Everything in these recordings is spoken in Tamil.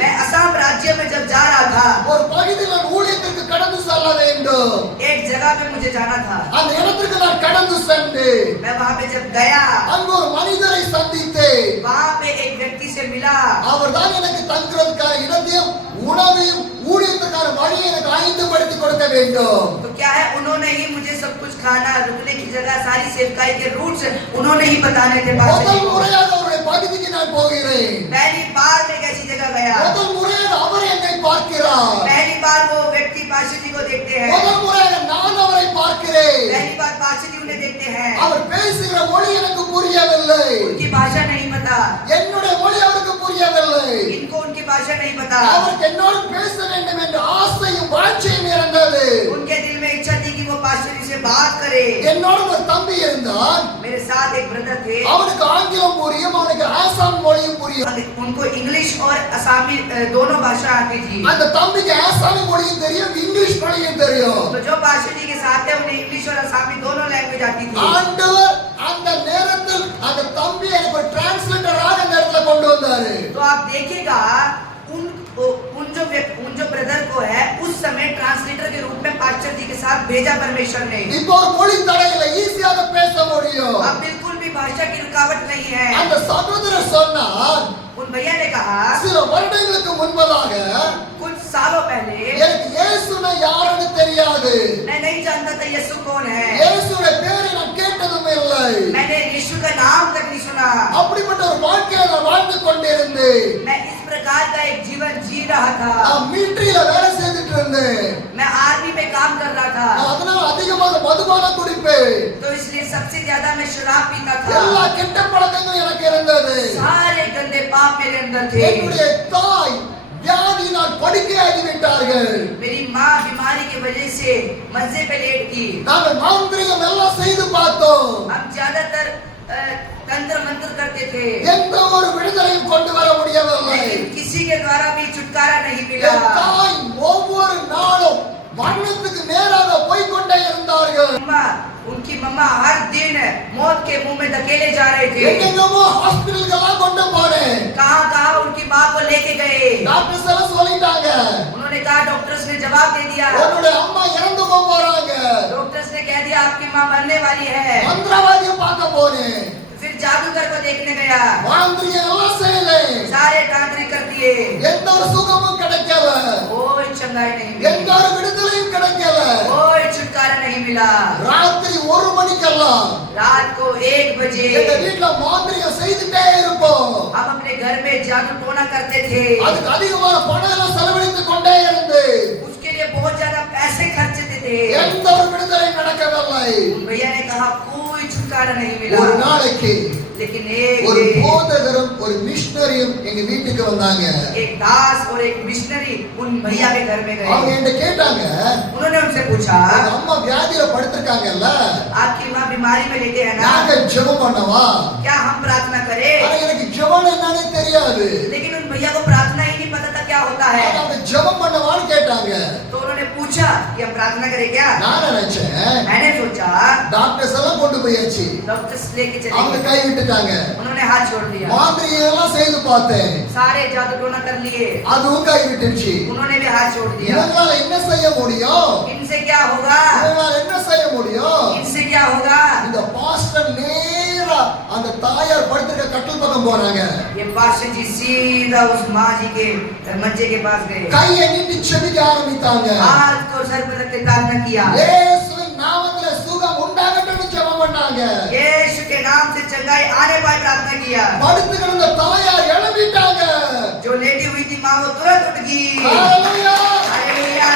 मैं असम राज्य में जब जा रहा था, ஒரு பகுதியில் நான் ஊழியத்திற்கு கடந்து செல்ல வேண்டும். एक जगह पे मुझे जाना था. அந்த இடத்திற்கு நான் கடந்து சென்றேன். मैं वहां पे जब गया, அங்கு ஒரு மனிதரை சந்தித்தேன். वहां पे एक व्यक्ति से मिला. அவர்தான் எனக்கு தங்குறதுக்கான இடத்தையும் உணவையும் ஊழியத்துக்கான வழியை எனக்கு ஆயத்தப்படுத்தி கொடுக்க வேண்டும். तो क्या है, उन्होंने ही मुझे सब कुछ खाना, रुकने की जगह, सारी सेवकाई के रूट्स उन्होंने ही बताने थे. முதல் முறையாக அவருடைய பகுதிக்கு நான் போகிறேன். पहली बार मैं ऐसी जगह गया. முதல் முறையாக அவர் என்னை பார்க்கிறார். पहली बार वो व्यक्ति पास्टर जी को देखते हैं. முதல் முறையாக நான் அவரை பார்க்கிறேன். पहली बार पास्टर जी उन्हें देखते हैं. அவர் பேசுகிற மொழி எனக்கு புரியவில்லை. उनकी भाषा नहीं पता. என்னுடைய மொழி அவருக்கு புரியவில்லை. इनको उनकी भाषा नहीं पता. அவருக்கு என்னோடு பேச வேண்டும் என்ற ஆசையும் வாஞ்சையும் இருந்தது. उनके दिल में इच्छा थी कि वो पास्टर जी से बात करे. என்னோடு ஒரு தம்பி இருந்தான். मेरे साथ एक ब्रदर थे. அவனுக்கு ஆங்கிலம் புரியும், அவனுக்கு ஆசாம் மொழியும் புரியும். उनको इंग्लिश और असामी दोनों भाषा आती थी. அந்த தம்பிக்கு ஆசாமி மொழியும் தெரியும், இங்கிலீஷ் மொழியும் தெரியும். तो जो पास्टर जी के साथ है उन्हें इंग्लिश और असामी दोनों लैंग्वेज आती थी. ஆண்டவர் அந்த நேரத்தில் அந்த தம்பி எனக்கு ஒரு டிரான்ஸ்லேட்டராக அந்த இடத்துல கொண்டு வந்தாரு. तो आप देखिएगा उन जो ब्रदर को है उस समय ट्रांसलेटर के रूप में पास्टर जी के साथ भेजा परमेश्वर ने. இப்போ ஒரு மொழி தடையில ஈஸியாக பேச முடியும். अब बिल्कुल भी भाषा की रुकावट नहीं है. அந்த சகோதரர் சொன்னார், उन भैया ने कहा, சில வருடங்களுக்கு முன்பதாக कुछ सालों पहले எனக்கு இயேசுனா யாருன்னு தெரியாது. मैं नहीं जानता था यीशु कौन है. இயேசுடைய பேரை நான் கேட்டதும் இல்லை. मैंने यीशु का नाम तक नहीं सुना. அப்படிப்பட்ட ஒரு வாழ்க்கையை நான் வாழ்ந்து கொண்டிருந்தேன். मैं इस प्रकार का एक जीवन जी रहा था. நான் மிலிட்டரியில வேலை செய்துட்டு இருந்தேன். मैं आर्मी में काम कर रहा था. நான் அதனால அதிகமாக மதுபானம் குடிப்பேன். तो इसलिए सबसे ज्यादा मैं शराब पीता था. எல்லா கெட்ட பழக்கங்களும் எனக்கு இருந்தது. सारे गंदे पाप मेरे अंदर थे. என்னுடைய தாய் வியாதியினால் படுக்கையாகி விட்டார்கள். मेरी माँ बीमारी की वजह से मंजे पे लेट थी. நாங்கள் மாந்திரிகம் எல்லாம் செய்து பார்த்தோம். हम ज्यादातर तंत्र मंत्र करते थे. எந்த ஒரு விடுதலையும் கொண்டு வர முடியவில்லை. लेकिन किसी के द्वारा भी छुटकारा नहीं मिला. என் தாய் ஒவ்வொரு நாளும் மரணத்துக்கு நேராக போய் கொண்டே இருந்தார்கள். उनकी मम्मा हर दिन मौत के मुंह में धकेले जा रहे थे. எங்கெங்கோ ஹாஸ்பிடலுக்கெல்லாம் கொண்டு போனேன். कहां उनकी माँ को लेके गए. டாக்டர்ஸ் எல்லாம் சொல்லிட்டாங்க, उन्होंने कहा, डॉक्टर्स ने जवाब दे दिया, உன்னுடைய அம்மா இறந்து போறாங்க. डॉक्टर्स ने कह दिया आपकी माँ मरने वाली है. மந்திரவாதியை பார்க்க போனேன். फिर जादूगर को देखने गया. மாந்திரிகம் எல்லாம் செய்யலேன். सारे तांत्रिक कर दिए. எந்த ஒரு சுகமும் கிடைக்கல. कोई चंगाई नहीं எந்த मिली. ஒரு விடுதலையும் கிடைக்கல. कोई छुटकारा नहीं मिला. ராத்திரி 1 மணிக்கெல்லாம் रात को 1 बजे எங்க வீட்ல மாந்திரிகம் செய்துட்டே இருப்போம். हम अपने घर में जादू टोना करते थे. அதுக்கு அதிகமான பணம் எல்லாம் செலவழித்து கொண்டே இருந்து उसके लिए बहुत ज्यादा पैसे खर्चते थे. எந்த ஒரு விடுதலையும் நடக்கவில்லை. भैया ने कहा कोई छुटकारा नहीं मिला. ஒரு நாளைக்கு लेकिन एक ஒரு दिन போதகரும் ஒரு மிஷனரியும் எங்க வீட்டுக்கு வந்தாங்க. एक दास और एक मिशनरी उन भैया के घर में அவங்க गए. என்கிட்ட கேட்டாங்க, उन्होंने उनसे पूछा, உங்க அம்மா வியாதியில படுத்திருக்காங்கல்ல, आपकी माँ बीमारी में लेटे है ना, நாங்க ஜெபம் பண்ணவா? क्या हम प्रार्थना करें? ஆனா எனக்கு ஜெபம் என்னன்னே தெரியாது. लेकिन उन भैया को प्रार्थना ही नहीं पता था क्या होता है. ஆனா அவங்க ஜெபம் பண்ணவான்னு கேட்டாங்க. तो उन्होंने पूछा कि हम प्रार्थना करें क्या. நான் நினைச்சேன் मैंने सोचा டாக்டர்ஸ் எல்லாம் கொண்டு போயாச்சு, डॉक्टर्स लेके चले அவங்க गए. கை விட்டுட்டாங்க. उन्होंने हाथ छोड़ दिया. மாந்திரிகம் எல்லாம் செய்து பார்த்தேன், सारे जादू टोना कर लिए. அதுவும் கை விட்டுச்சு. उन्होंने भी हाथ छोड़ दिया. இவங்களால என்ன செய்ய முடியும்? इनसे क्या होगा? இவங்களால என்ன செய்ய முடியும்? इनसे क्या होगा? இந்த பாஸ்டர் நேரா அந்த தாயார் படுத்திருக்க கட்டில் பக்கம் போறாங்க. ये पास्टर जी सीधा उस माँ जी के मंचे के पास गए. கையை நீட்டி செபிக்க ஆரம்பித்தாங்க. हाथ को सर पे रख के प्रार्थना किया. இயேசுவின் நாமத்திலே சுகம் உண்டாகட்டும்னு ஜெபம் பண்ணாங்க. यीशु के नाम से चंगाई आने पाए प्रार्थना किया. படுத்து கிடந்த தாயார் எழும்பிட்டாங்க. जो लेटी हुई थी माँ वो तुरंत उठ गई. ஹalleluya. हालेलुया.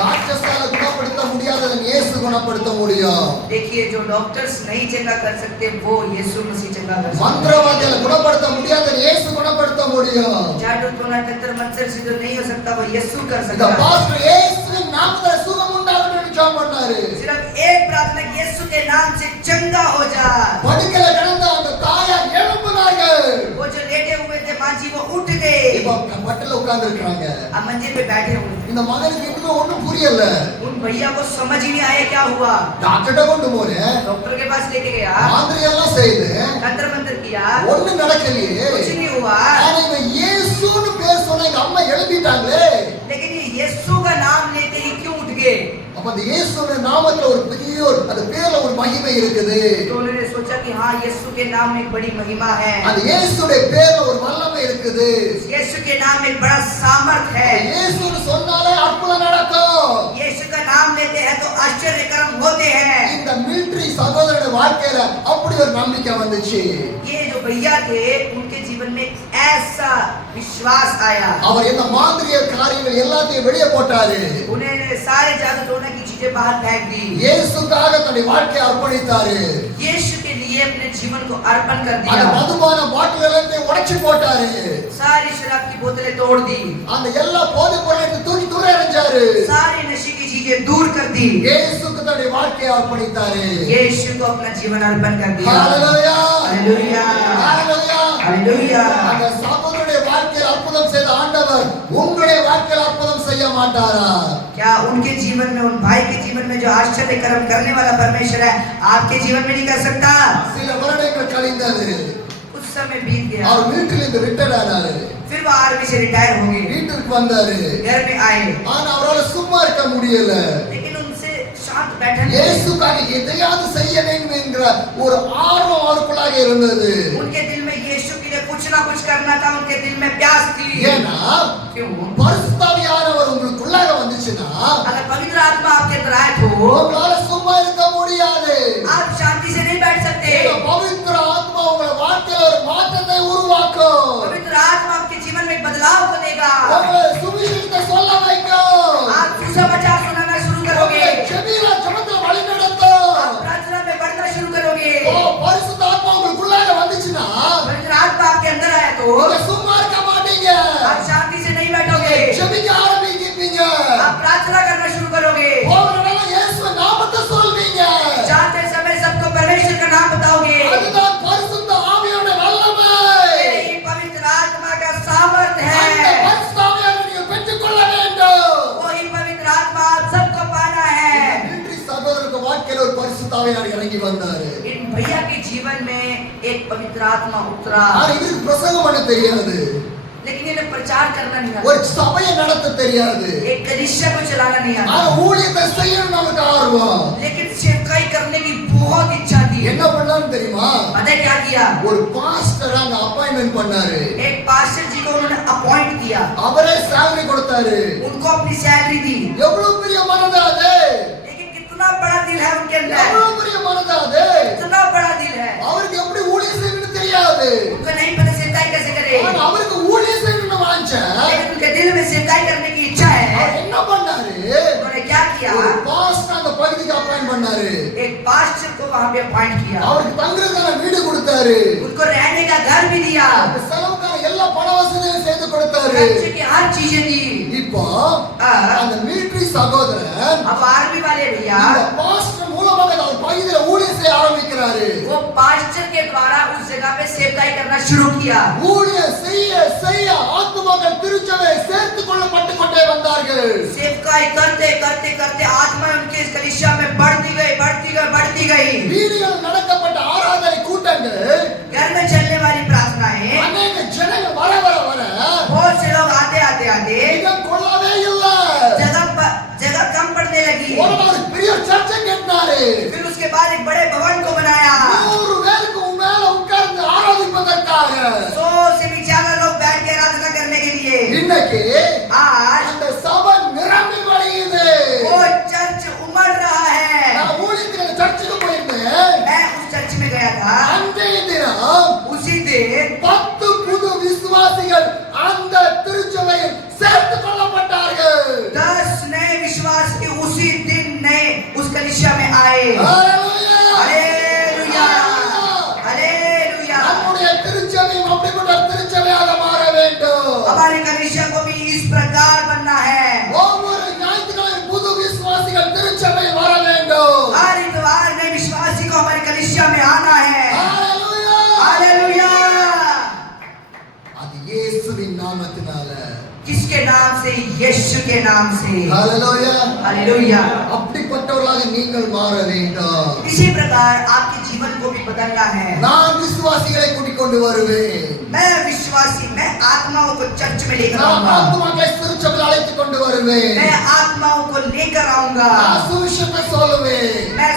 டாக்டர்ஸால குணப்படுத்த முடியாததை இயேசு குணப்படுத்த முடியும். देखिए जो डॉक्टर्स नहीं चंगा कर सकते वो यीशु मसीह चंगा कर सकते हैं. மந்திரவாதியால குணப்படுத்த முடியாததை இயேசு குணப்படுத்த முடியும். जादू टोना तंत्र मंत्र से जो नहीं हो सकता वो यीशु कर இந்த सकता है. பாஸ்டர் இயேசுவின் நாமத்திலே சுகம் உண்டாகட்டும்னு ஜெபம் பண்ணாரு. सिर्फ एक प्रार्थना यीशु के नाम से चंगा हो जा. படுக்கையில கிடந்த அந்த தாயார் எழும்பினார்கள். वो जो लेटे हुए थे माँ जी वो उठ गए. பட்டல உட்கார்ந்து இருக்காங்க. अब मंजे पे बैठे हुए. இந்த மகனுக்கு இன்னும் ஒண்ணும் புரியல. उन भैया को समझ ही नहीं आया क्या हुआ. டாக்டர்ட்ட கொண்டு போறேன். डॉक्टर के पास लेके गया. மாந்திரி எல்லாம் செய்து तंत्र मंत्र किया. ஒண்ணும் நடக்கலையே. कुछ नहीं हुआ. ஆனா இவன் இயேசுன்னு பேர் சொன்ன எங்க அம்மா எழுப்பிட்டாங்களே. लेकिन ये यीशु का नाम लेते ही क्यों उठ गए. அப்ப அந்த இயேசுவின் நாமத்துல ஒரு பெரிய அந்த பேர்ல ஒரு மகிமை இருக்குது. तो उन्होंने सोचा कि हाँ यीशु के नाम में एक बड़ी महिमा है. அந்த இயேசுடைய பேர்ல ஒரு வல்லமை இருக்குது. यीशु के नाम में एक बड़ा सामर्थ है. இயேசுன்னு சொன்னாலே அற்புதம் நடக்கும். यीशु का नाम लेते हैं तो आश्चर्य कर्म होते हैं. இந்த மிலிட்டரி சகோதரனுடைய வாழ்க்கையில அப்படி ஒரு நம்பிக்கை வந்துச்சு. ये जो भैया थे उनके जीवन में ऐसा विश्वास आया. அவர் இந்த மாந்திரிய காரியங்கள் எல்லாத்தையும் வெளியே போட்டாரு. उन्होंने सारे जादू टोना की चीजें बाहर फेंक दी. இயேசுக்காக தன்னுடைய வாழ்க்கையை அர்ப்பணித்தாரு. यीशु के लिए अपने जीवन को अर्पण कर அந்த दिया. மதுபான பாட்டில் எல்லாத்தையும் உடைச்சு போட்டாரு. सारी शराब की बोतलें तोड़ दी. அந்த எல்லா போதைப் பொருளையும் தூக்கி தூர எறிஞ்சாரு. सारी नशे की चीजें दूर कर दी. இயேசுக்கு தன்னுடைய வாழ்க்கையை அர்ப்பணித்தாரு. यीशु को अपना जीवन अर्पण कर दिया. ஹalleluya हालेलुया ஹalleluya हालेलुया. அந்த சகோதரனுடைய வாழ்க்கையில் அற்புதம் செய்த ஆண்டவர் உங்களுடைய வாழ்க்கையில் அற்புதம் செய்ய மாட்டாரா? क्या उनके जीवन में उन भाई के जीवन में जो आश्चर्य कर्म करने वाला परमेश्वर है आपके जीवन में नहीं कर सकता? சில வருடங்கள் கழிந்தது. कुछ समय बीत गया. அவர் வீட்டில் இருந்து ரிட்டையர்ட் ஆனாரு. फिर वो आर्मी से रिटायर हो गए. வீட்டுக்கு வந்தாரு. घर में आए. ஆனா அவரால் சும்மா இருக்க முடியல. लेकिन उनसे शांत बैठा नहीं. இயேசுக்காக எதையாவது செய்ய வேண்டும் என்கிற ஒரு ஆர்வம் அவருக்குள்ளாக இருந்தது. उनके दिल में यीशु के लिए कुछ ना कुछ करना था. उनके दिल में प्यास थी. ஏன்னா क्यों? பரிசுத்தாவியானவர் உங்களுக்குள்ளாக வந்துச்சுன்னா अगर पवित्र आत्मा आपके अंदर आए तो உங்களால சும்மா இருக்க முடியாது. आप शांति से नहीं बैठ सकते. ஏன்னா பவித்திர ஆத்மா உங்கள் வாழ்க்கையில ஒரு மாற்றத்தை உருவாக்கும். पवित्र आत्मा आपके जीवन में एक बदलाव को देगा. உங்களை சுவிசேஷத்தை சொல்ல வைக்கும். आप सुसमाचार सुनाना शुरू करोगे. ஜெபீல ஜெபத்துல வழி நடத்தும். आप प्रार्थना में बढ़ना शुरू करोगे. பரிசுத்த ஆத்மா உங்களுக்குள்ளாக வந்துச்சுன்னா पवित्र आत्मा आपके अंदर आया तो நீங்க சும்மா இருக்க மாட்டீங்க. आप शांति से नहीं बैठोगे. ஜெபிக்க ஆரம்பிப்பீங்க. आप प्रार्थना करना शुरू करोगे. போகிறனால இயேசுவின் நாமத்தை சொல்வீங்க. जाते समय सबको परमेश्वर का नाम बताओगे. அதுதான் பரிசுத்த ஆவியோட வல்லமை. ये पवित्र आत्मा का सामर्थ्य அந்த है. பரிசுத்த ஆவியை நீங்க பெற்றுக்கொள்ள வேண்டும். वही पवित्र आत्मा आप सबको पाना है. மிலிட்டரி சகோதரருக்கு வாழ்க்கையில ஒரு பரிசுத்த ஆவியானவர் இறங்கி வந்தாரு. इन भैया के जीवन में एक पवित्र आत्मा उतरा. ஆனா இவருக்கு பிரசங்கம் பண்ண தெரியாது. लेकिन इन्हें प्रचार करना नहीं आता. ஒரு சபையை நடத்த தெரியாது. एक कलीसिया को चलाना नहीं आता. ஆனா ஊழியத்தை செய்யணும்னு அவருக்கு ஆர்வம். लेकिन सेवकाई करने की बहुत इच्छा थी. என்ன பண்ணாரு தெரியுமா? पता है क्या किया? ஒரு பாஸ்டர் அங்க அப்பாயின்மென்ட் பண்ணாரு. एक पास्टर जी को उन्होंने अपॉइंट किया. அவரே salary கொடுத்தாரு. उनको अपनी सैलरी दी. எவ்வளவு பெரிய மனது அது? लेकिन कितना बड़ा दिल है उनके अंदर. எவ்வளவு பெரிய மனது அது? कितना बड़ा दिल है. அவருக்கு எப்படி ஊழியம் செய்யணும்னு தெரியாது. उनको नहीं पता सेवकाई कैसे करे. ஆனா அவருக்கு ஊழியம் செய்யணும்னு வாஞ்ச. लेकिन उनके दिल में सेवकाई करने की इच्छा है. அவர் என்ன பண்ணாரு? उन्होंने क्या किया? ஒரு பாஸ்டர் அந்த பகுதிக்கு அப்பாயின்ட் பண்ணாரு. एक पास्टर को वहां पे अपॉइंट किया. அவருக்கு தங்குறதுக்கான வீடு கொடுத்தாரு. उनको रहने का घर भी दिया. அந்த செலவுக்கான எல்லா பண வசதியும் செய்து கொடுத்தாரு. खर्चे की हर चीजें दी. இப்போ हाँ। அந்த மிலிட்டரி சகோதரன் अब आर्मी वाले भैया இந்த பாஸ்டர் மூலமாக அவர் பகுதியில ஊழியம் செய்ய ஆரம்பிக்கிறாரு. वो पास्टर के द्वारा उस जगह पे सेवकाई करना शुरू किया. ஊழியம் செய்ய செய்ய ஆத்துமாக்கள் திருச்சபை சேர்த்துக் கொள்ளப்பட்டு கொண்டே வந்தார்கள். सेवकाई करते करते करते आत्मा उनके इस कलीसिया में बढ़ती गई बढ़ती गई बढ़ती गई. வீடுகளில் நடக்கப்பட்ட ஆராதனை கூட்டங்கள் घर में चलने वाली प्रार्थनाएं அநேக ஜனங்கள் வர வர வர बहुत से लोग आते आते आते இடம் கொள்ளவே இல்ல. जगह कम पड़ने लगी. ஒரு பெரிய சர்ச்சை கட்டினாரு. फिर उसके बाद एक बड़े भवन को बनाया. 100 பேருக்கு மேல உட்கார்ந்து ஆராதிப்பதற்காக. 100 से भी ज्यादा लोग बैठ के आराधना करने के लिए. இன்னைக்கு आज அந்த சபை நிரம்பி வழியுது. वो चर्च उमड़ रहा है. நான் ஊழியத்துக்கு சர்ச்சுக்கு போயிருந்தேன். मैं उस चर्च में गया था. அன்றைய தினம் उसी दिन 10 புது விசுவாசிகள் அந்த திருச்சபையில் சேர்த்துக் கொள்ளப்பட்டார்கள். 10 नए विश्वासी उसी दिन नए उस कलीसिया में आए. ஹalleluya हालेलुया हालेलुया. நம்முடைய திருச்சபை அப்படிப்பட்ட திருச்சபையாக மாற வேண்டும். हमारे कलीसिया को भी इस प्रकार बनना है. ஒவ்வொரு ஞாயிற்றுக்கிழமை புது விசுவாசிகள் திருச்சபை வர வேண்டும். हर इतवार नए विश्वासी को हमारे कलीसिया में आना है. ஹalleluya हालेलुया. அது இயேசுவின் நாமத்தினால் नाम से, यीशु के नाम से। ஹalleluya. हालेलुया। அப்படிப்பட்டவர்களாக நீங்கள் மாற வேண்டும். इसी प्रकार आपके जीवन को भी बदलना है। நான் விசுவாசிகளை கூட்டிக் கொண்டு வருவேன். मैं विश्वासी, मैं आत्माओं को चर्च में लेकर நான் आऊंगा। ஆத்துமாக்களை திருச்சபையில் அழைத்துக் கொண்டு வருவேன். मैं आत्माओं को लेकर आऊंगा। நான் சுவிசேஷத்தை சொல்லுவேன். मैं